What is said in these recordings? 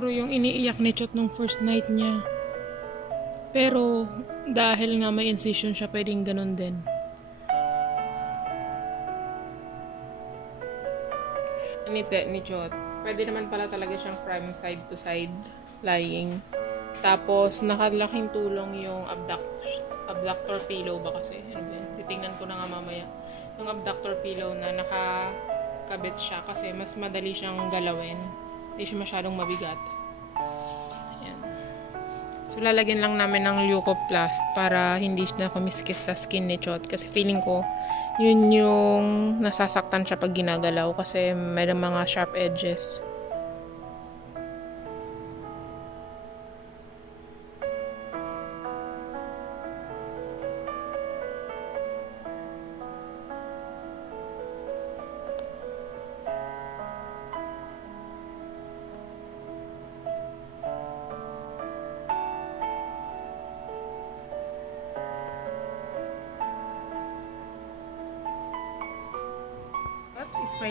Siguro yung iniiyak ni Chot nung first night niya. Pero dahil nga may incision siya, pwedeng ganun din. Ni Chot. Pwede naman pala talaga siyang from side to side lying. Tapos nakalaking tulong yung abductor pillow ba kasi? Ano ba? Titingnan ko na nga mamaya. Yung abductor pillow na nakakabit siya kasi mas madali siyang galawin. Hindi siya masyadong mabigat. Ayan. So, lalagyan lang namin ng Leukoplast para hindi na kumiskis sa skin ni Chot. Kasi feeling ko, yun yung nasasaktan siya pag ginagalaw kasi may mga sharp edges.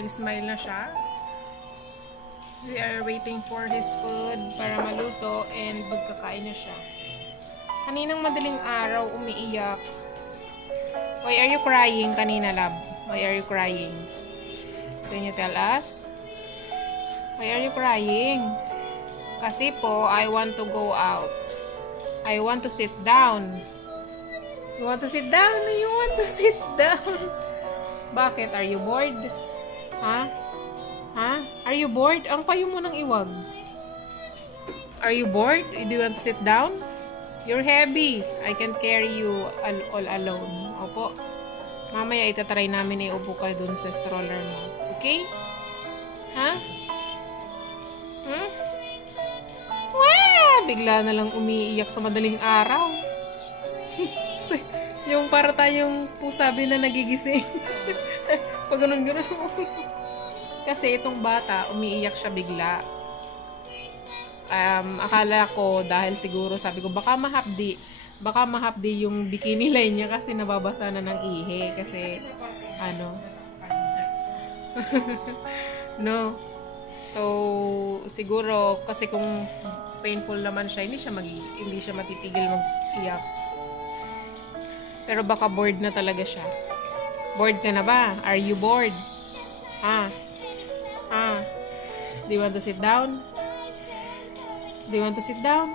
Smile na siya. We are waiting for his food para maluto and magkakain na siya. Kaninang madaling araw, umiiyak. Why are you crying kanina, love? Why are you crying? Can you tell us? Why are you crying? Kasi po, I want to go out. I want to sit down. You want to sit down? You want to sit down? Bakit? Are you bored? Ha? Ha? Are you bored? Ang payo mo ng iwag. Are you bored? Do you want to sit down? You're heavy. I can't carry you all alone. Opo. Mamaya itatry namin iupo ka dun sa stroller mo. Okay? Ha? Hmm? Wah! Bigla na lang umiiyak sa madaling araw. Yung para tayong pusabi na nagigising. Pag ganun-ganun. Kasi itong bata, umiiyak siya bigla. Akala ko, dahil siguro sabi ko, baka mahapdi yung bikini line niya kasi nababasa na ng ihi. Kasi, no. So, siguro, kasi kung painful naman siya, hindi siya matitigil mag-iyak. Pero baka bored na talaga siya. Bored ka na ba? Are you bored? Ha? Ha? Do you want to sit down? Do you want to sit down?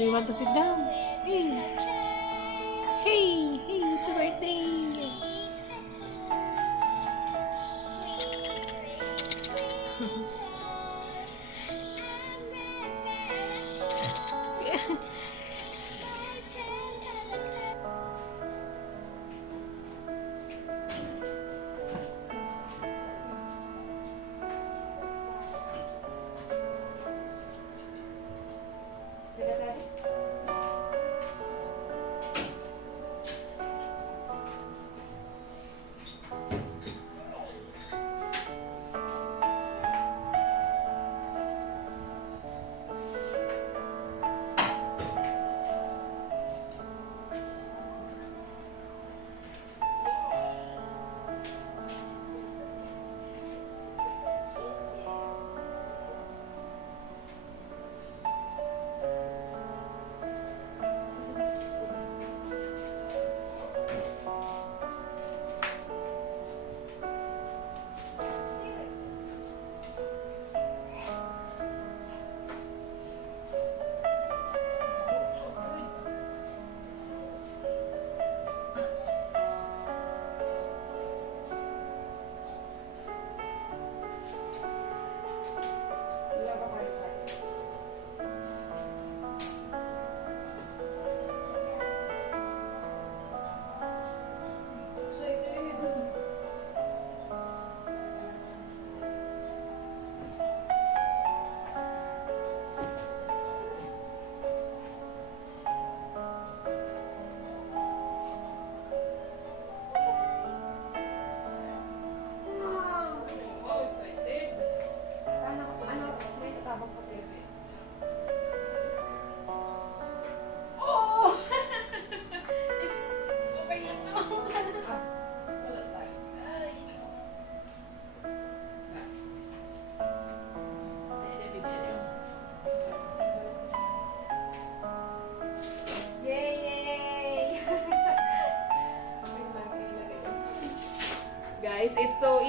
Do you want to sit down? Hey! Hey! Hey! Happy birthday!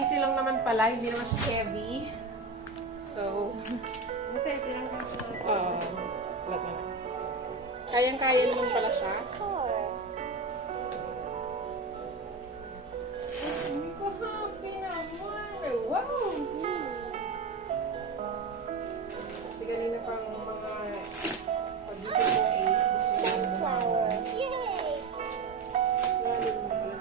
easy lang naman pala. Hindi naman siya heavy. So, kayang-kaya naman pala siya. Hindi ko happy naman. Wow! Kasi kanina pang mga pag-isip mo Sunflower. Yay! lalo mo pala.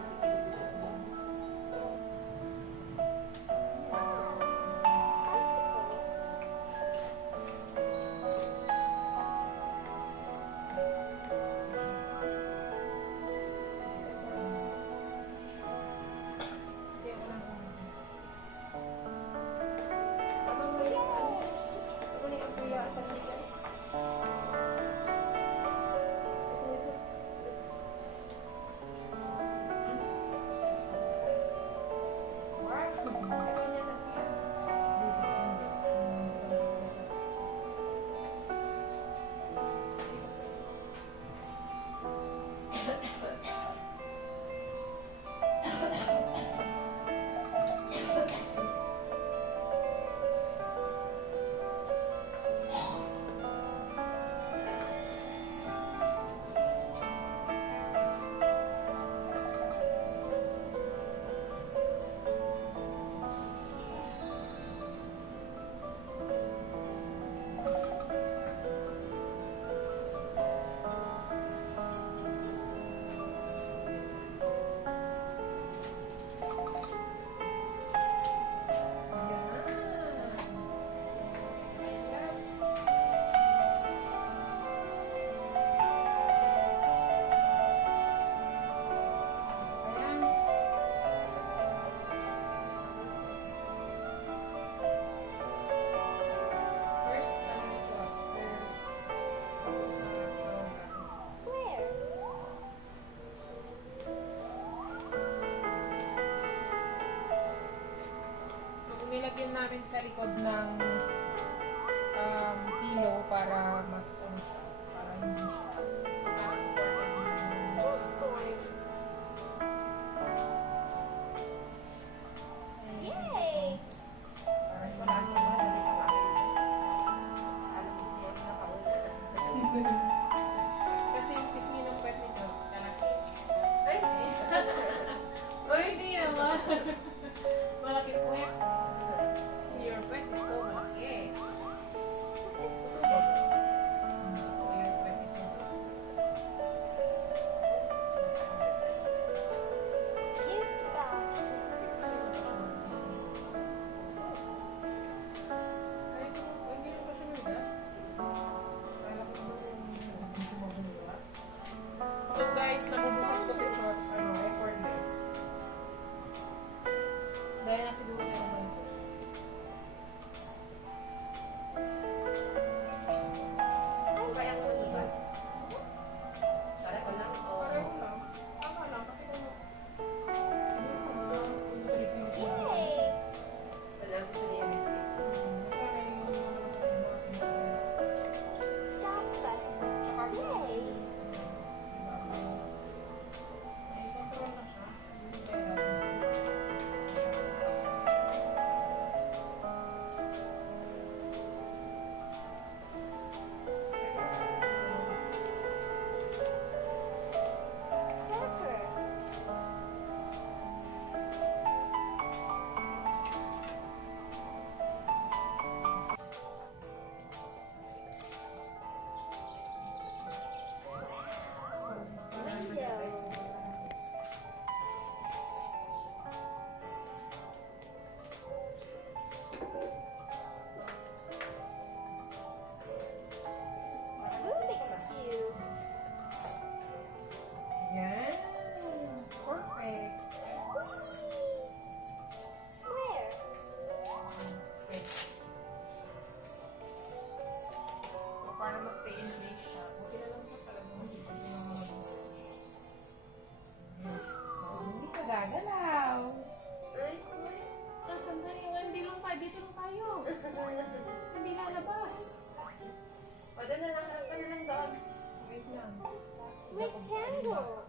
Nilagyan namin sa likod ng pillow para mas ano siya, para hindi siya para supported. Yay! Para wala naman alam mo yun na kasi yung pisngi ng pet nito kalaki. Ay! Oy, hindi naman. Malaki po yan. Your pet is so malaki. Your pet is so malaki. Gift box. Ay, hindi na pa siya nila. Kala ko naman hindi mabunuwa. So guys, nabubukas ko si Chos. Effortless. Dahil na siguro meron ba ito? Kaya ko diba? Pareho lang. Tama lang kasi kung siguro mga Yay! Stop button. Yay! Cracker. Window. Rubik's Cube. Yan. Perfect. Square. So, para ma-stay in place siya, buti na lang sa talaga hindi ko mag-isa. Hindi ka gagalaw. Sandali, hindi lang tayo. Dito lang tayo. Hindi lalabas. Wala na lang doon. Wait lang. Rectangle.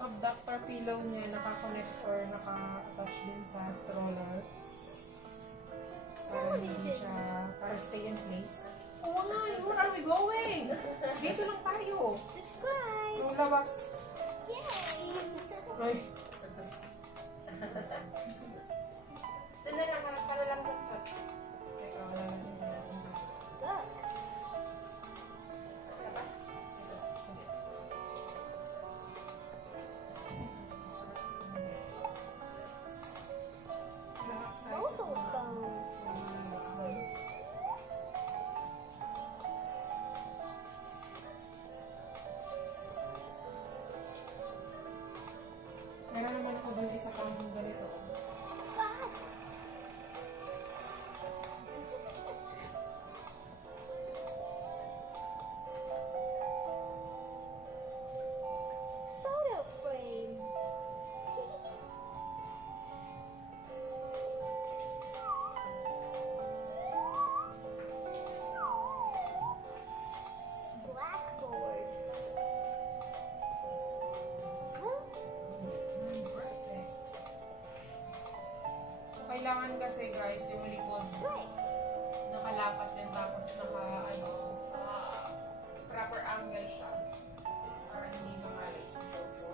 yung abductor pillow niya naka-connect or naka-attach din sa stroller. Para hindi siya, para stay in place. Oh, wala, where are we going? Dito lang tayo. Subscribe! Yung labas. Yay! Ay. Doon na lang, para lang dito. Teka, wala na din. Look. Saba? Mobile phone. Meron naman ako dun isa pang ganito. Fast. Photo frame. Blackboard. Huh? Perfect. So, kailangan kasi guys, yung likod Bricks. nakalapat din tapos proper angle siya. Para hindi mamalit si Jojo.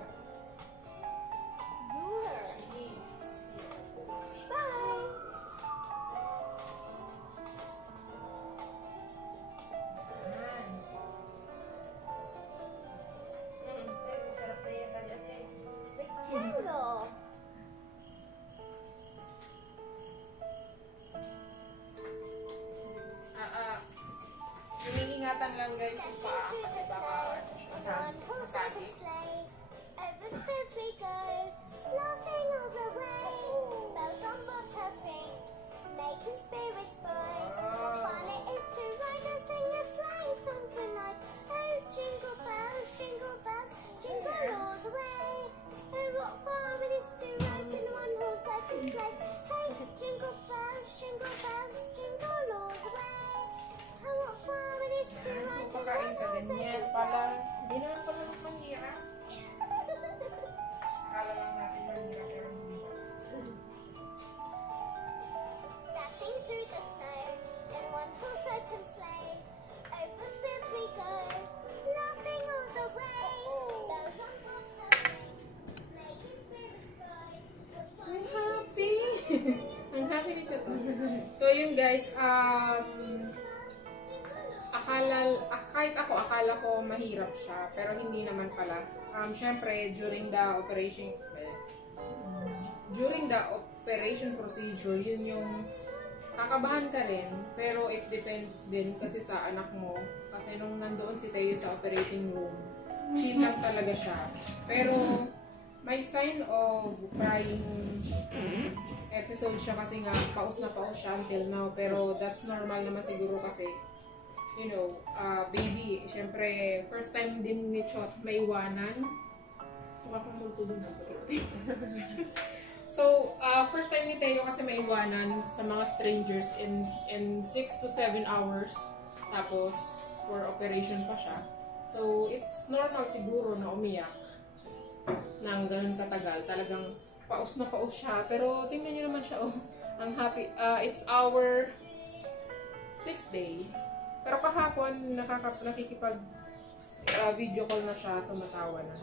Ruler. Bye. Ayan. Sarap na yan kanya niya. Rectangle. Iniingatan lang guys yung paa kasi baka masagi. Over the fields we go, laughing all the way. Bells on bobtails ring, making spirits bright. What fun it is to ride and sing a sleigh song tonight. Oh, jingle bells, jingle all the way. Oh, what fun it is to ride in one horse open sleigh. Hey, jingle bells, jingle all the way. Oh, what fun it is to Ayan, ride so in pakain one ka horse din yan. open Pala, sleigh. hindi naman pala manghirap. Akala lang natin manghirap pero hindi. Dashing through the snow in one horse open sleigh. Over fields we go, laughing all the way. Bells on bobtails ring, making spirits bright. I'm happy! Ang happy ni Chato. So yun guys, kahit ako, akala ko mahirap siya, pero hindi naman pala. Syempre, during the operation procedure, yun yung kakabahan ka rin, pero it depends din kasi sa anak mo. Kasi nung nandoon si Teo sa operating room, chill lang talaga siya. Pero may sign of crying episode siya kasi nga paus na paus siya until now. Pero that's normal naman siguro kasi you know, baby, syempre, first time din ni Chot may iwanan. Mukha kang multo dun na. So, first time ni Teo kasi may iwanan sa mga strangers in 6 to 7 hours. Tapos, for operation pa siya. So, it's normal siguro na umiyak nang ganun katagal. Talagang paus na paus siya. Pero, tingnan nyo naman siya, oh. Ang happy. It's our 6th day. Pero kahapon, nakikipag video call na siya, tumatawa na.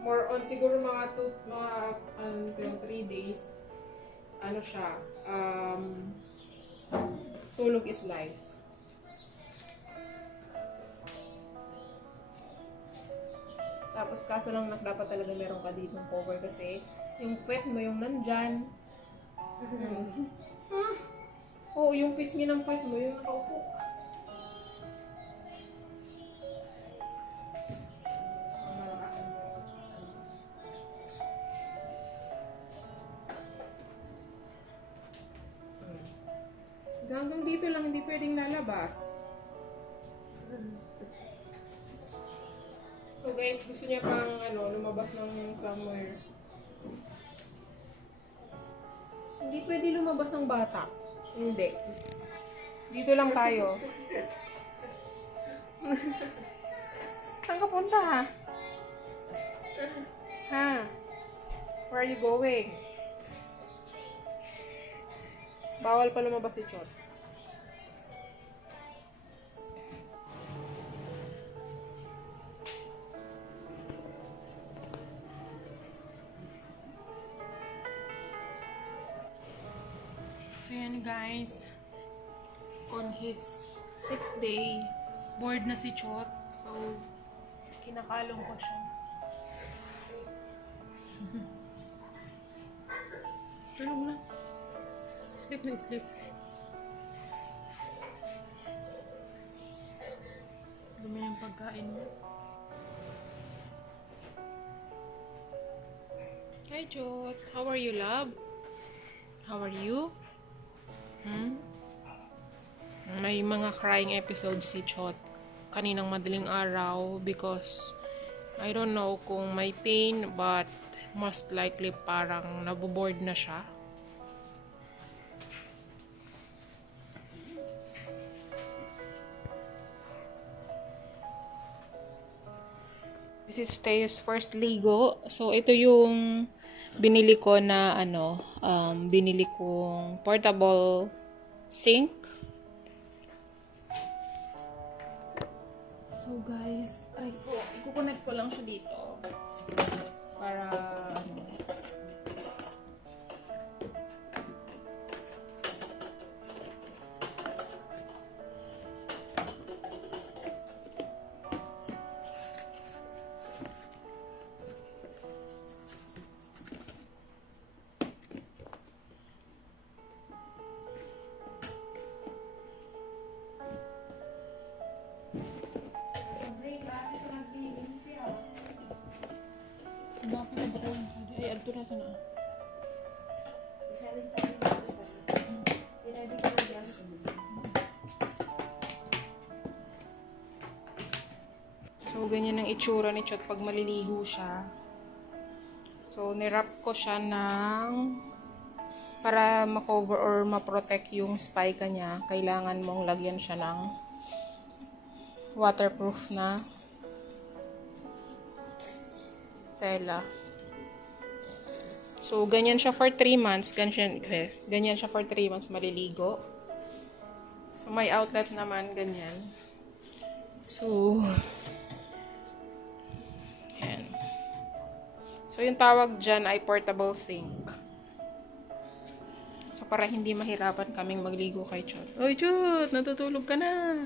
More on, siguro mga 3 days, ano siya, tulog is life. Tapos kaso lang dapat talaga meron ka dito ng cover kasi yung puwet mo yung nandyan. Oo, yung pisngi ng puwet mo, yung nakaupo. Hanggang dito lang, hindi pwedeng lalabas. So guys, gusto niya pang lumabas ng somewhere. Hindi pwede lumabas ng bata. Hindi. Dito lang tayo. Saan ka punta ha? Ha? Where are you going? Bawal pa lumabas si Chot. So yan guys, on his 6th day, bored na si Chot. So, kinakalong ko siya. Tulog na. Sleep na, sleep. Dumi yung pagkain mo. Hi Chot, how are you, love? How are you? May mga crying episodes si Chot kaninang madaling araw because I don't know kung may pain but most likely parang naboboard na siya. This is Teo's first ligo. So ito yung binili ko na binili kong portable sink. So guys, i-connect ko lang siya dito para So, ganyan ang itsura ni Chot pag maliligo siya. So, nirap ko siya para makover or maprotect yung spike niya. Kailangan mong lagyan siya ng waterproof na tela. So, ganyan siya for 3 months. Ganyan siya for 3 months maliligo. So, may outlet naman, ganyan. So, yan. So, yung tawag dyan ay portable sink. So, para hindi mahirapan kaming magligo kay Chot. Oy, Chot! Natutulog ka na!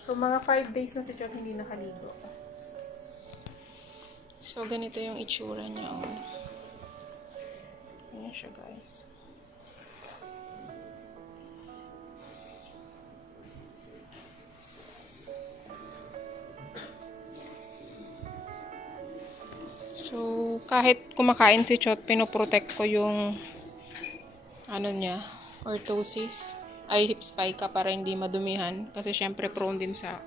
So, mga 5 days na si Chot hindi nakaligo. So, ganito yung itsura niya, oh. Ganyan siya, guys. So, kahit kumakain si Chot, pinoprotect ko yung niya, orthosis. Ay, hip spica para hindi madumihan. Kasi syempre prone din sa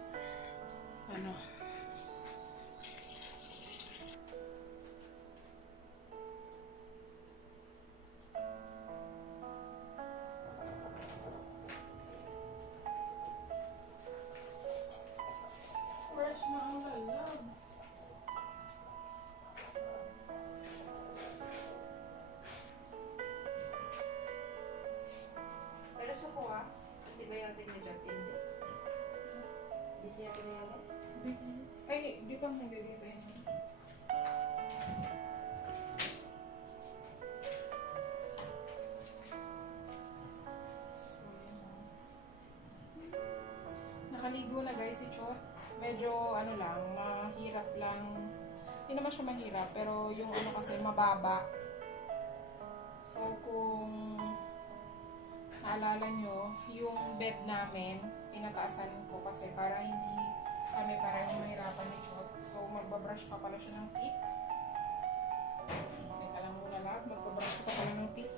fresh na ang lalab. Pero suko di ba yung tinadyak hindi? Di siya tinayala? Ay, di pa mo bibigay. Nakaligo na guys si Chot. Medyo lang, mahirap lang. Hindi naman siya mahirap, pero yung kasi mababa. So kung naalala nyo, yung bed namin, pinataasan ko kasi para hindi kami parang mahirapan ni Chot. So magbabrush pa pala siya ng teeth. Teka lang muna lahat, magbabrush pa pala ng teeth.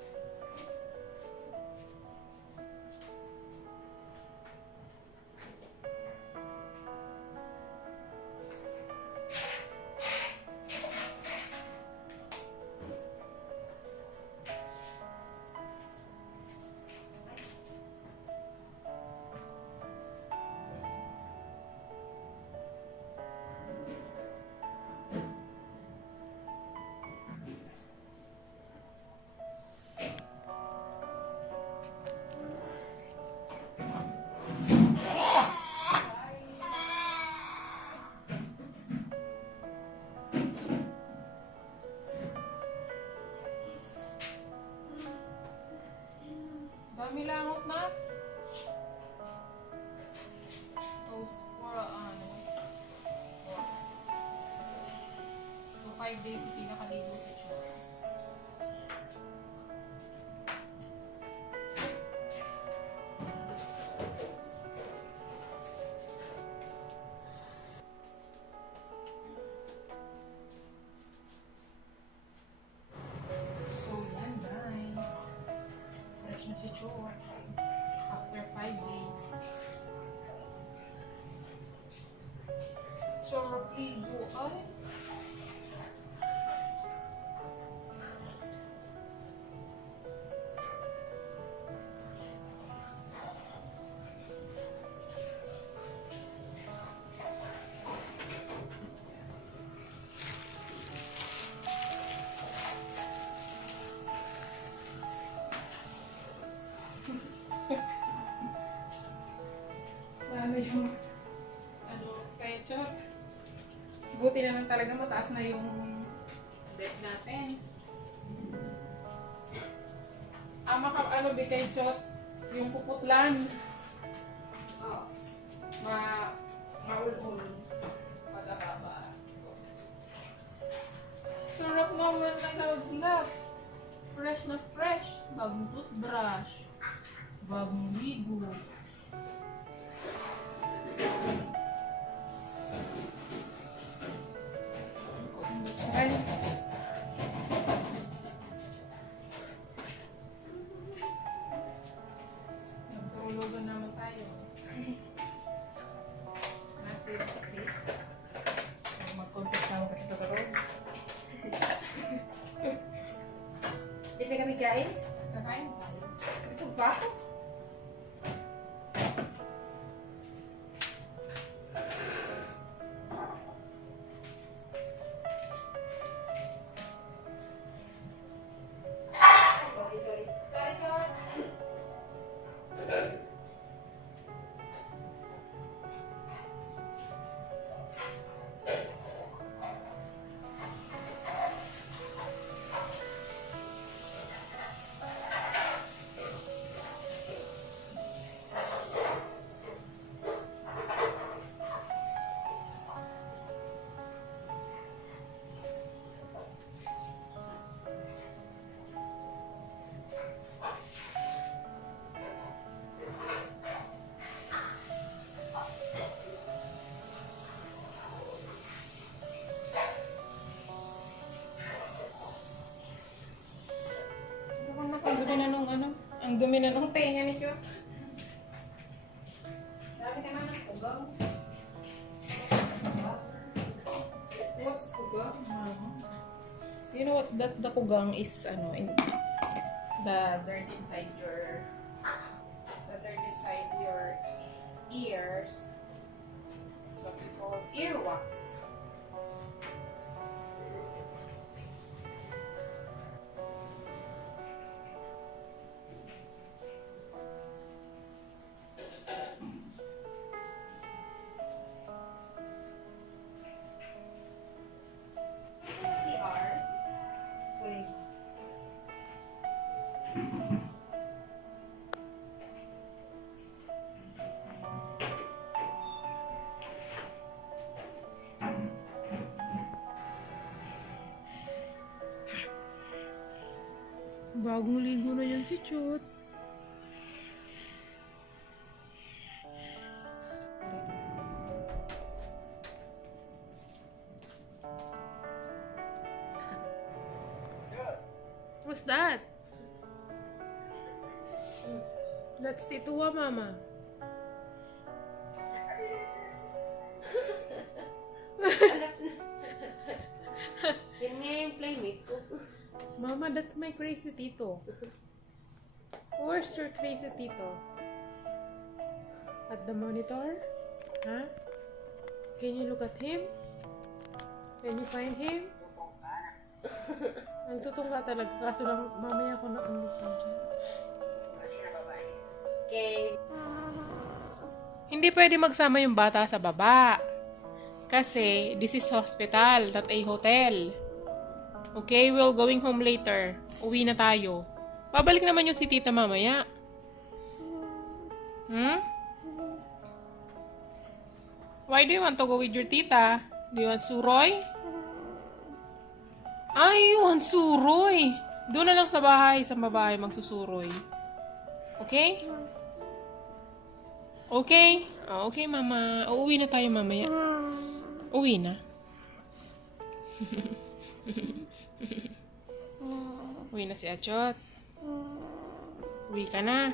5 days hindi nakaligo si Chot. So yan guys. Fresh na si Chot. After 5 days. Sarap ligo ay. Ano yung sa'yo, Chot? Buti naman talaga mataas na yung depth natin. Ano bitay, Chot? Yung puputlan. Oo. Maulul. Pag-ababa. Sarap naman na love. Fresh na fresh. Bagong toothbrush. Bagong ligo. Ay. Nagtulugan naman tayo. Natin kasi. Mag-contact na ako sa karoon. Di ba kami kain? Kakain tayo. Ito ba? Ang dumi na nung tenga ni Chot. Dami ka na ng kugang. What's kugang? You know what the kugang is in the dirt inside your ears. What we call earwax. Bagong ligo na yan si Chot. What's that? That's Tituwa, Mama. Yan nga yung playmate ko. Mama, that's my crazy tito. Where's your crazy tito? At the monitor? Huh? Can you look at him? Can you find him? Ang tutungga talaga. Kaso lang, mamaya ko na unlisten siya. Okay. Hindi pwede magsama yung bata sa baba. Kasi, this is hospital, not a hotel. Okay, we're going home later. Uwi na tayo. Babalik naman yung si tita mamaya. Why do you want to go with your tita? Do you want suroy? Ayun, suroy. Doon na lang sa bahay, magsusuroy. Okay? Okay? Okay, mama. Uuwi na tayo mamaya. Uwi na. Uwi na si Achot. Uwi ka na.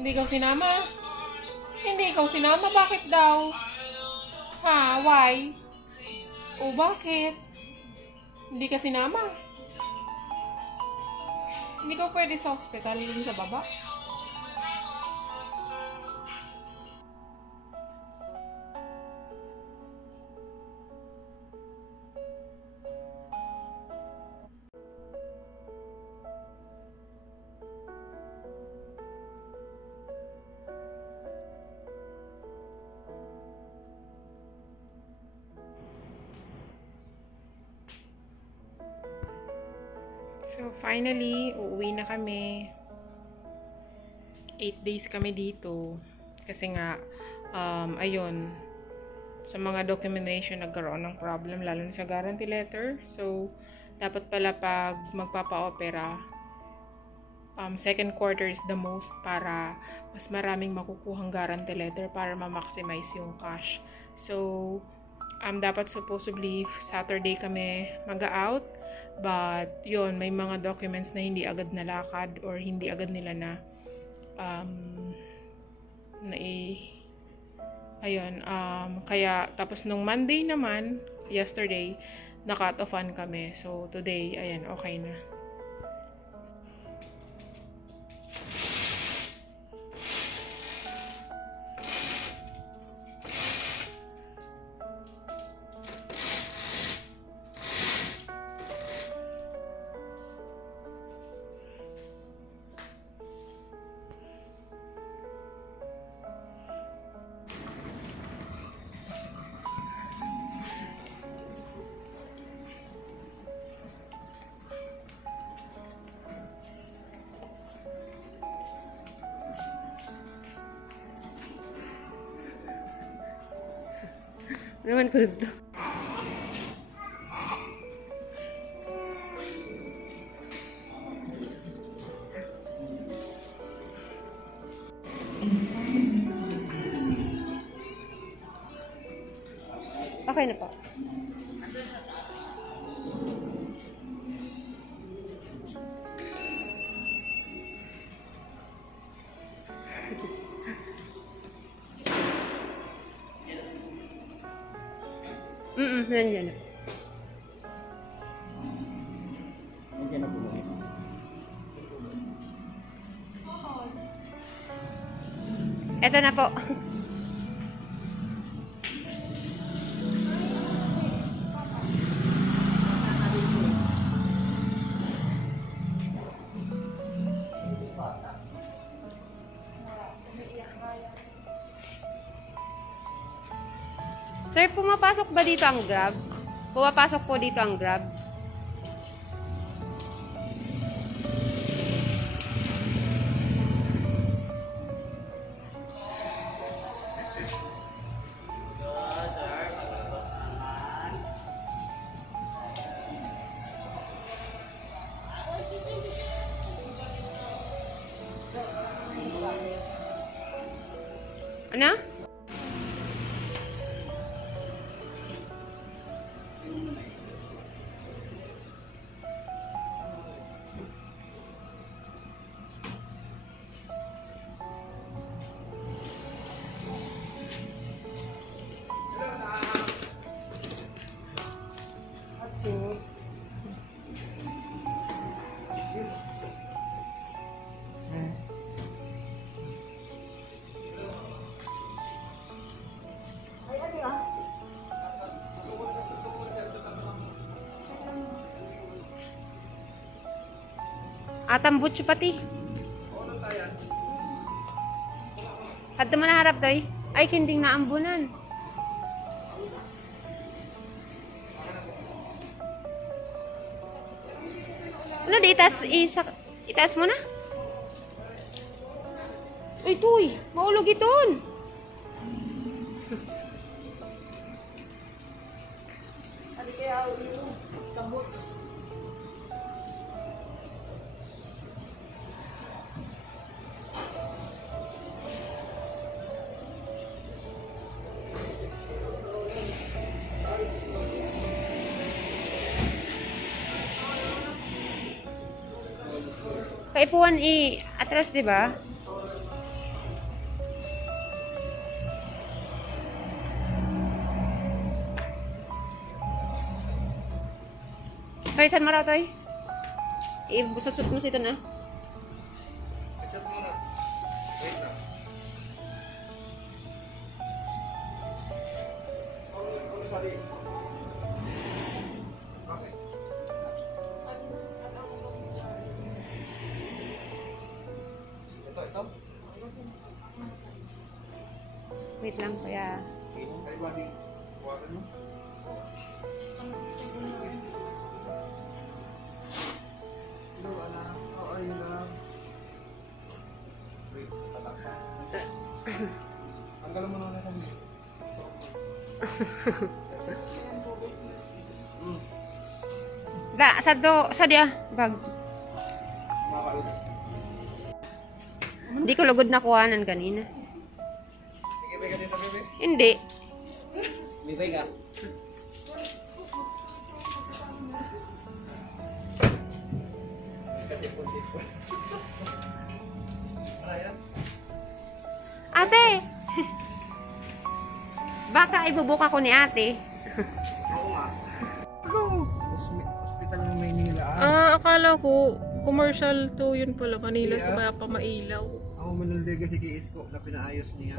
Hindi ikaw sinama? Hindi ikaw sinama? Bakit daw? Ha? Why? O bakit? Hindi ka sinama? Hindi ka pwede sa hospital dun sa baba? So, finally, uuwi na kami. 8 days kami dito. Kasi nga, ayun, sa mga documentation nagkaroon ng problem, lalo na sa guarantee letter. So, dapat pala pag magpapa-opera, second quarter is the most para mas maraming makukuhang guarantee letter para ma-maximize yung cash. So, dapat supposedly Saturday kami mag-out. But, yun, may mga documents na hindi agad nalakad or hindi agad nila ayun, kaya, tapos nung Monday naman, yesterday, na-cut-offan kami. So, today, ayan, okay na. Naman ko dito. Okay na po. Nandiyan na. Nandiyan na po. Eto na po. Sir, pumapasok ba dito ang Grab? Pumapasok po dito ang Grab? Ano? Atambot siya pati. Hadto mo na harap doy. Ay, kinding na ambunan. Ano, di itaas mo na? Uy, tuy! Maulog iton! Adi kaya yung kabots. Kaipuan atras, di ba? Toy, saan maraw, Toy? Ibusot-sot mo sa ito na. Chat muna. Wait lang. Sorry. Okay. Ito. Wait lang, kuya. Kay Wadi. Kuwaran mo. Hello, anak. How are you, love? Wait, tatak pa. Tanggalan mo na ulit kami. Sa dia, bag. Makakalutin. Hindi ko lugod na kuhanan kanina. Sige, bebe, dito, bebe. Hindi. Bibay ka. Kasi sipon. Ano yan? Ate! Baka ibubuka ko ni ate. Oo nga. Hospital ng Maynila. Akala ko commercial to, yun pala Manila, Yeah. so kaya pa mailaw. Ako manulde kasi kay Isko na pinaayos niya.